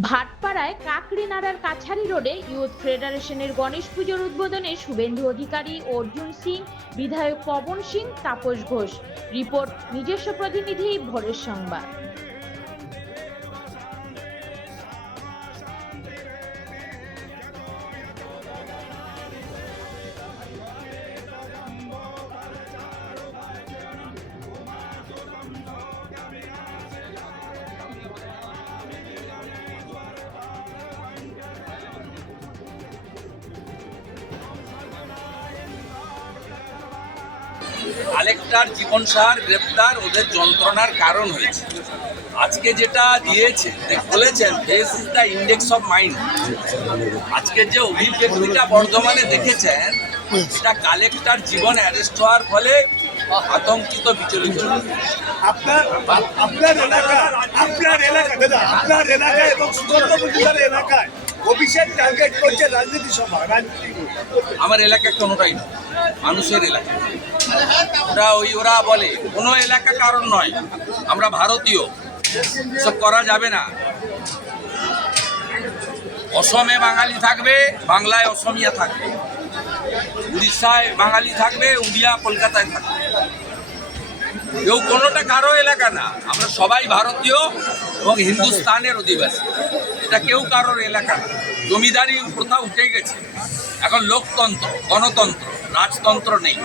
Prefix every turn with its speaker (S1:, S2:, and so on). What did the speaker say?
S1: ভাটপাড়ায় কাকরিনাড়ার কাছারি রোডে ইউথ ফেডারেশনের গণেশ পুজোর উদ্বোধনে শুভেন্দু অধিকারী, অর্জুন সিং, বিধায়ক পবন সিং, তাপস ঘোষ। রিপোর্ট, নিজস্ব প্রতিনিধি ভোরের সংবাদ।
S2: কালেক্টর জীবন সাহার গ্রেপ্তার ওদের যন্ত্রণার কারণ হয়েছে। আজকে যেটা দিয়েছে বলেছেন face is the index of mind আজকে যে অভিব্যক্তিটা বর্ধমানে দেখেছেন, সেটা কালেক্টর জীবন অ্যারেস্ট হওয়ার ফলে আতঙ্কিত বিচলিত।
S3: আপনার আপনার এলাকা আপনার এলাকা, দাদা, আপনার এলাকা এবং এলাকায় অভিষেক টার্গেট করছে রাজনীতি সভা, রাজনীতি
S2: আমার এলাকা কোনোটাই না, মানুষের এলাকা। ওরা ওই ওরা বলে, কোনো এলাকা কারণ নয়, আমরা ভারতীয়। সব করা যাবে না। অসমে বাঙালি থাকবে, বাংলায় অসমিয়া থাকবে। উড়িষ্যায় বাঙালি থাকবে, উড়িয়া কলকাতায় থাকবে। কেউ কোনোটা কারও এলাকা না। আমরা সবাই ভারতীয় এবং হিন্দুস্তানের অধিবাসী। এটা কেউ কারোর এলাকা না। জমিদারি প্রথা উঠে গেছে। এখন লোকতন্ত্র, গণতন্ত্র, রাজতন্ত্র নেই।